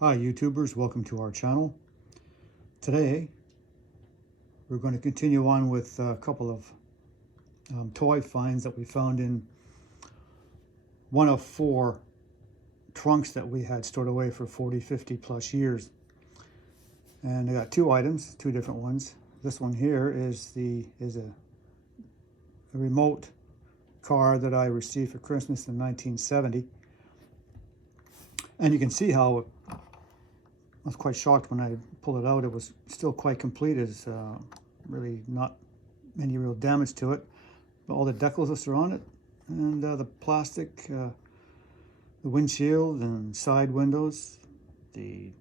Hi YouTubers, welcome to our channel. Today we're going to continue on with a couple of toy finds that we found in one of 4 trunks that we had stored away for 40-50 plus years. And I got 2 items, 2 different ones. This one here is a remote car that I received for Christmas in 1970. And you can see how I was quite shocked when I pulled it out. It was still quite complete. It's really not any real damage to it. All the decals are on it, and the plastic, the windshield and side windows, the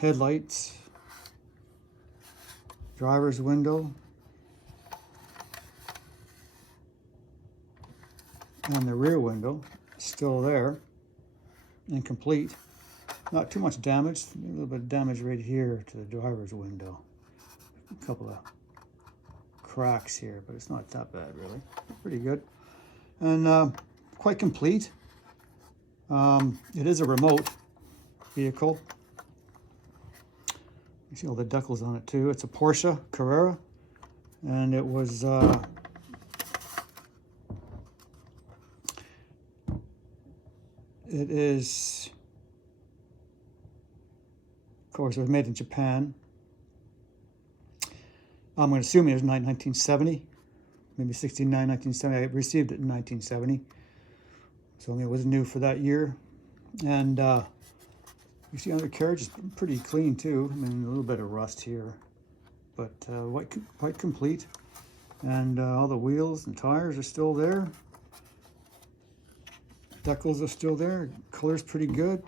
headlights, driver's window, and the rear window still there, incomplete. Not too much damage, a little bit of damage right here to the driver's window. A couple of cracks here, but it's not that bad really. Pretty good. And quite complete. It is a remote vehicle. You see all the decals on it too. It's a Porsche Carrera, and it was it is, of course, it was made in Japan. I'm going to assume it was 1970, maybe 69, 1970. I received it in 1970, so I mean, it was new for that year. And you see undercarriage is pretty clean too. I mean, a little bit of rust here, but quite complete. And all the wheels and tires are still there. Decals are still there. Color's pretty good.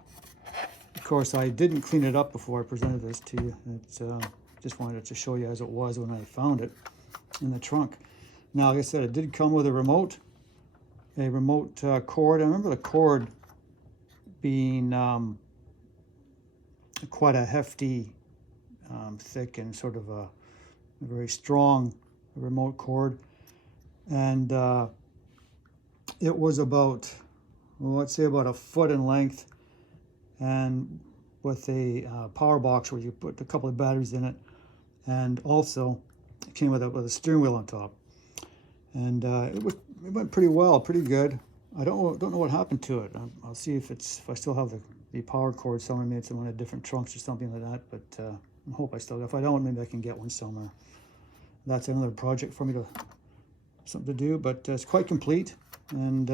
Of course, I didn't clean it up before I presented this to you. It's just wanted to show you as it was when I found it in the trunk. Now, like I said, it did come with a remote cord. I remember the cord being quite a hefty, thick, and sort of a very strong remote cord. And it was about, well, let's say about a foot in length, and with a power box where you put a couple of batteries in it, and also it came with a steering wheel on top. And it went pretty well, pretty good. I don't know what happened to it. I'll see if I still have the power cord somewhere. Maybe it's in one of the different trunks or something like that. But I hope I still. If I don't, maybe I can get one somewhere. That's another project for me something to do. But it's quite complete, and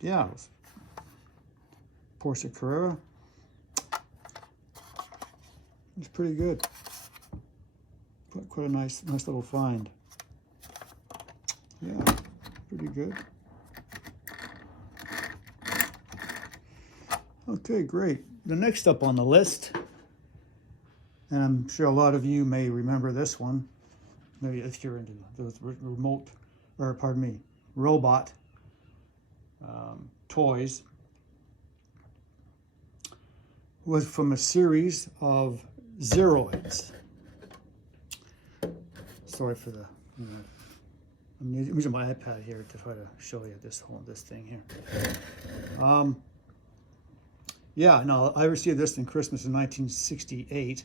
yeah, Porsche Carrera. It's pretty good. Quite a nice little find. Yeah, pretty good. Okay, great. The next up on the list, and I'm sure a lot of you may remember this one, maybe if you're into those robot toys, was from a series of Zeroids. Sorry for the, I'm using my iPad here to try to show you this thing here. Yeah, no, I received this in Christmas in 1968.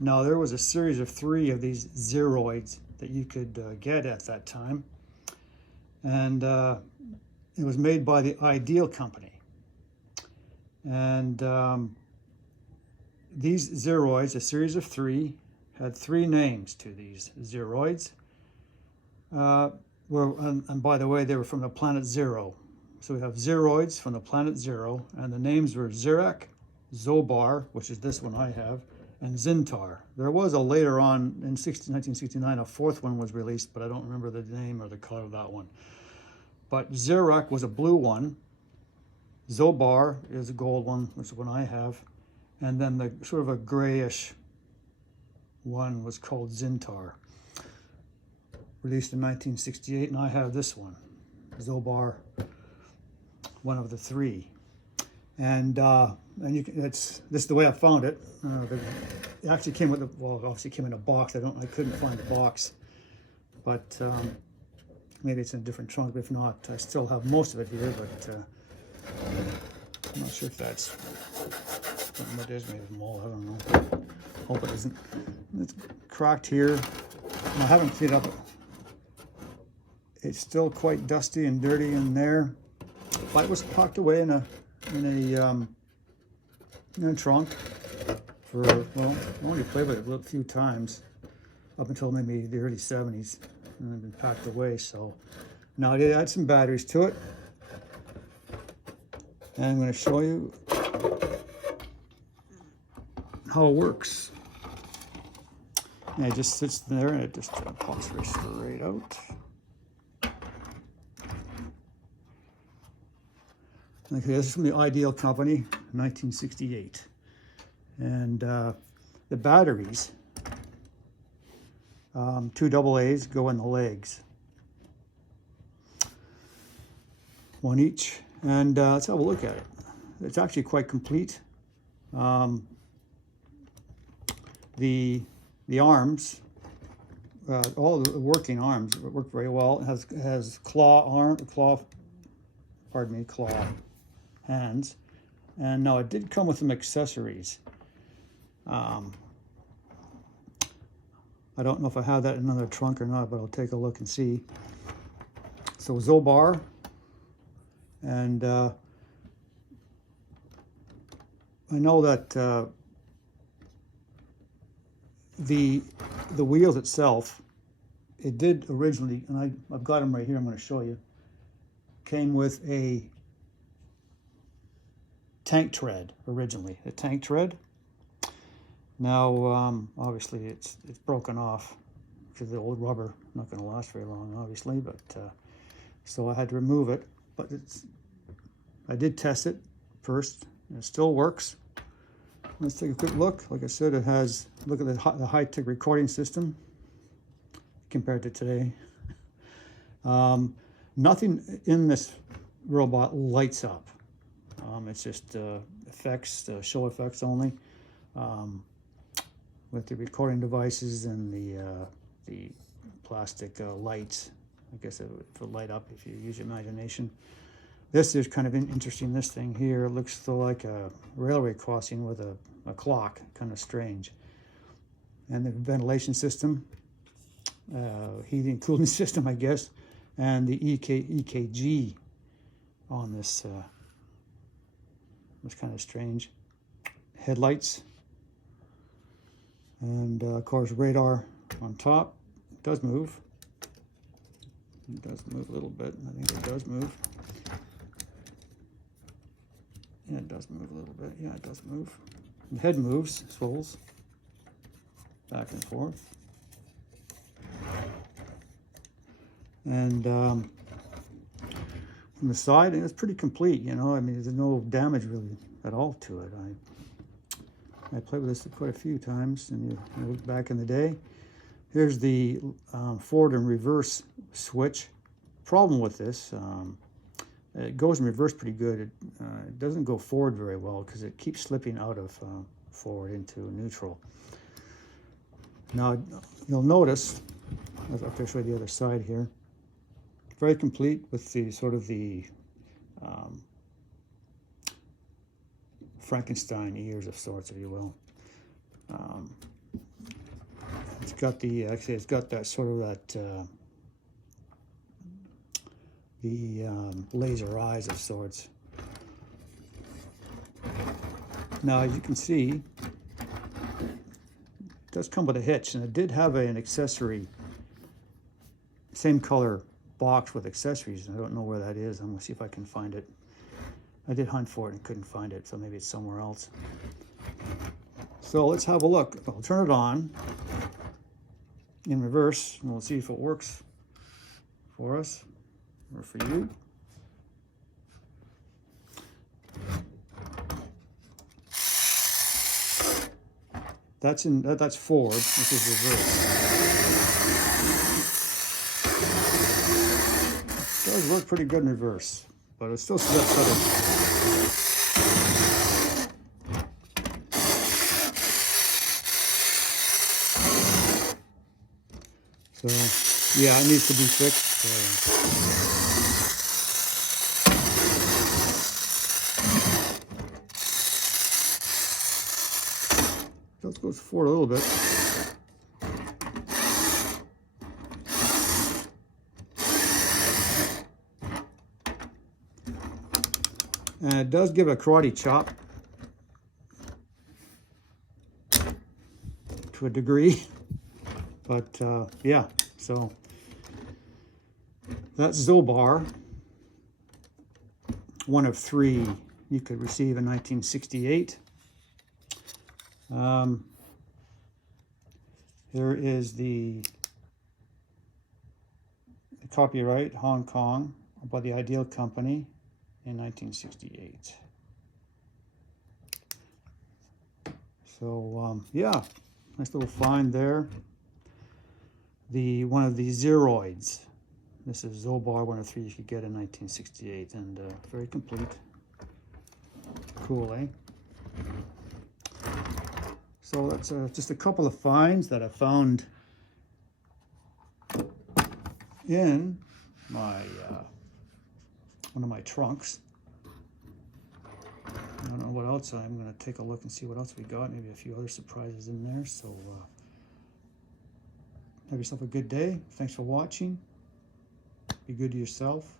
Now, there was a series of 3 of these Zeroids that you could get at that time. And it was made by the Ideal Company. And these Zeroids, a series of 3, had 3 names to these Zeroids. And by the way, they were from the planet Zero. So we have Zeroids from the planet Zero, and the names were Zirac, Zobar, which is this one I have, and Zintar. There was a later on, in 1969, a 4th one was released, but I don't remember the name or the color of that one. But Zirac was a blue one, Zobar is a gold one, which is the one I have, and then the sort of a grayish one was called Zintar. Released in 1968, and I have this one, Zobar, one of the 3. And you can, this is the way I found it. It actually came with obviously came in a box. I couldn't find the box, but maybe it's in a different trunk. But if not, I still have most of it here. But I'm not sure if that's what it is, maybe mold, I don't know. Hope it isn't. It's cracked here. I haven't cleaned up. It's still quite dusty and dirty in there. But it was packed away in a trunk for, well, I only played with it a few times up until maybe the early 70s, and then been packed away. So now I did add some batteries to it, and I'm going to show you how it works. And it just sits there and it just pops right straight out. Okay, this is from the Ideal Company, 1968. And the batteries, 2 AA's go in the legs. 1 each. And let's have a look at it. It's actually quite complete. The arms, all the working arms work very well. It has claw hands. And now it did come with some accessories. I don't know if I have that in another trunk or not, but I'll take a look and see. So Zobar, and I know that the wheels itself, it did originally, and I've got them right here, I'm going to show you, came with a tank tread originally, a tank tread. Now, obviously, it's broken off because the old rubber not going to last very long, obviously. But so I had to remove it. But I did test it first, and it still works. Let's take a quick look. Like I said, it has, look at the high-tech recording system compared to today. Nothing in this robot lights up. It's just effects, show effects only. With the recording devices and the plastic lights. I guess it would light up if you use your imagination. This is kind of interesting, this thing here. It looks still like a railway crossing with a clock, kind of strange. And the ventilation system, heating and cooling system, I guess, and the EKG on this was kind of strange. Headlights. And of course, radar on top. It does move. It does move a little bit. I think it does move. Yeah, it does move a little bit. Yeah, it does move. The head moves, swivels back and forth. And from the side, it's pretty complete. You know, I mean, there's no damage really at all to it. I played with this quite a few times, and you look back in the day. Here's the forward and reverse switch. Problem with this, it goes in reverse pretty good. It doesn't go forward very well because it keeps slipping out of forward into neutral. Now, you'll notice, I'll show you the other side here, very complete with the sort of the Frankenstein ears of sorts, if you will. It's got the, actually it's got that sort of that, laser eyes of sorts. Now, as you can see, it does come with a hitch, and it did have an accessory, same color box with accessories. I don't know where that is. I'm gonna see if I can find it. I did hunt for it and couldn't find it, so maybe it's somewhere else. So let's have a look. I'll turn it on in reverse, and we'll see if it works for us or for you. That's forward. This is reverse. It does work pretty good in reverse, but it's still subtle. So, yeah, it needs to be fixed. let's go forward a little bit. And it does give a karate chop to a degree, but yeah, so that's Zobar, one of 3 you could receive in 1968. Here is the copyright, Hong Kong, by the Ideal Company in 1968. So yeah, nice little find there. One of the Zeroids. This is Zobar, one of 3 you could get in 1968, and very complete. Cool, eh? So that's just a couple of finds that I found in my one of my trunks. I don't know what else. I'm going to take a look and see what else we got. Maybe a few other surprises in there. So have yourself a good day. Thanks for watching. Be good to yourself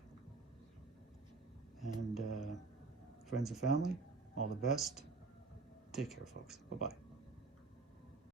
and friends and family. All the best. Take care, folks. Bye-bye.